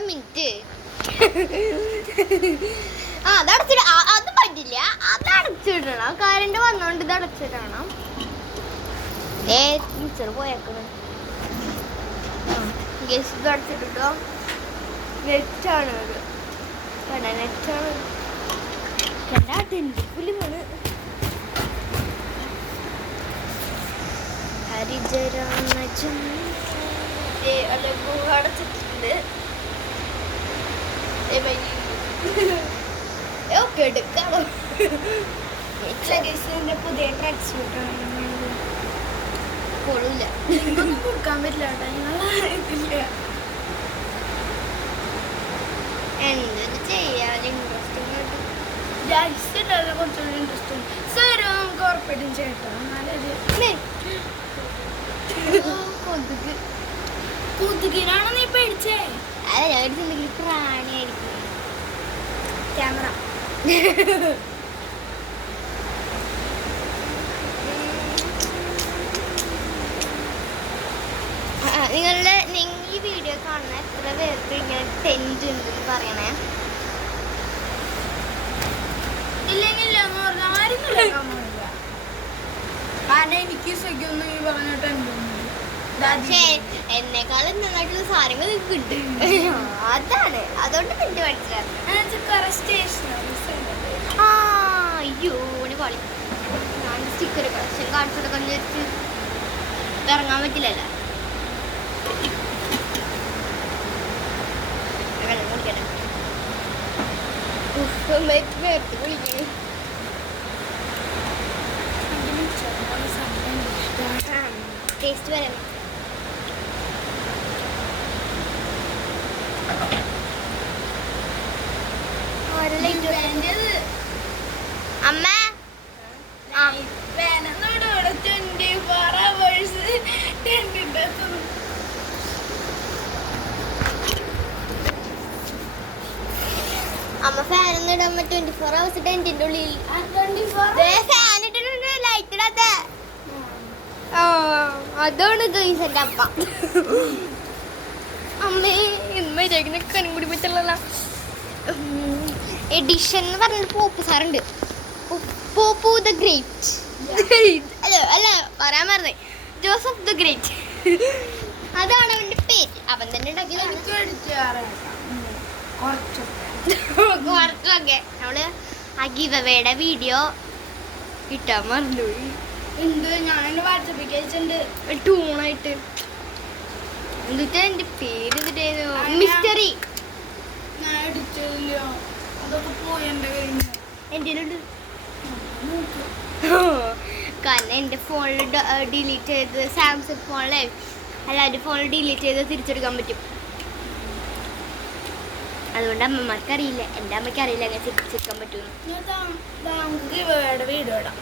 Minute അതടച്ചിട അത് പറ്റില്ല. അത് അടച്ചിടണം. കറണ്ട് വന്നോണ്ട് ഇത് അടച്ചിടണം. ടീച്ചർ പോയേക്കണം. ഗസ് ഇത് അടച്ചിട്ടോ. നെറ്റാണ് അത്. നെറ്റാണ് പുലിമാണ്. അടച്ചിട്ടുണ്ട്. പുതിയ ട്രാക്ക് സ്യൂട്ടാണ്. കൊള്ളൂല. കൊടുക്കാൻ പറ്റില്ല കേട്ടോ. എന്തൊരു ചെയ്യാൻ ഇൻട്രസ്റ്റിംഗ് കുറച്ചുകൂടി ഇൻട്രസ്റ്റിംഗ് സാറ് നമുക്ക് ഉറപ്പായിട്ടും ചേട്ടാ. കൊതുക് കൊതുകിനാണോ നീ പേടിച്ചേ? അല്ല ഞാൻ എന്തെങ്കിലും പ്രാണിയായിരിക്കും. ക്യാമറ നിങ്ങളുടെ ഈ വീഡിയോ കാണുന്ന എത്ര പേർക്ക് ഇങ്ങനെ ടെൻറ്റ് ഉണ്ടെന്ന് പറയണേ. ഇല്ലെങ്കിൽ കാരണം എനിക്ക് സുഖിയൊന്നും ഈ പറഞ്ഞ ടെൻറ്റ് എന്നെക്കാളും നന്നായിട്ടുള്ള സാധനങ്ങൾ നിങ്ങൾക്ക് ഉണ്ട്. അതാണ് അതുകൊണ്ട് ടെൻറ്റ് മനസ്സിലാക്കും. അയ്യോ പൊളി. ഞാൻ സ്റ്റിക്കർ കളക്ഷൻ കാണിച്ചതൊക്കെ വെച്ച് ഇറങ്ങാൻ പറ്റില്ലല്ലോ. ടേസ്റ്റ് വരാം. അമ്മ അമ്മ ഫാനൊന്നും ഇടാൻ 24 hours ടെന്റിന്റെ ഉള്ളിൽ. ഫാൻ ഇട്ടിട്ടുണ്ട്, ലൈറ്റ് ഇടാത്ത. അതാണ് ഗൈസ് എന്റെ അപ്പ. അമ്മേ ഇന്നേക്കും കൂടി പറ്റുള്ള എഡിഷൻ എന്ന് പറഞ്ഞിട്ട് പോപ്പ് സാറുണ്ട്. Pope the great. അല്ല പറയാൻ പറഞ്ഞേ ജോസഫ് ദ ഗ്രേറ്റ്. അതാണ് അവന്റെ പേര്. അവൻ തന്നെ ഉണ്ടാക്കിയതാണ്. കുറച്ചൊക്കെ നമ്മള് ആ ഗിവ് അവേയുടെ വീഡിയോ കിട്ടാൻ മറന്നുപോയി. എന്ത് ഞാൻ വാട്സപ്പിൽ അയച്ചിട്ടുണ്ട് ടൂണായിട്ട്. എന്നിട്ട് എന്റെ പേര് മിസ്റ്ററി കാരണം എൻ്റെ ഫോണിൽ ഡിലീറ്റ് ചെയ്ത് സാംസങ് ഫോണിലെ എല്ലാവരുടെ ഫോണിൽ ഡിലീറ്റ് ചെയ്ത് തിരിച്ചെടുക്കാൻ പറ്റും. അതുകൊണ്ട് അമ്മമാർക്ക് അറിയില്ല, എൻ്റെ അമ്മയ്ക്ക് അറിയില്ല അങ്ങനെ തിരിച്ചെടുക്കാൻ പറ്റുമെന്ന്. വീഡിയോ ഇടാം.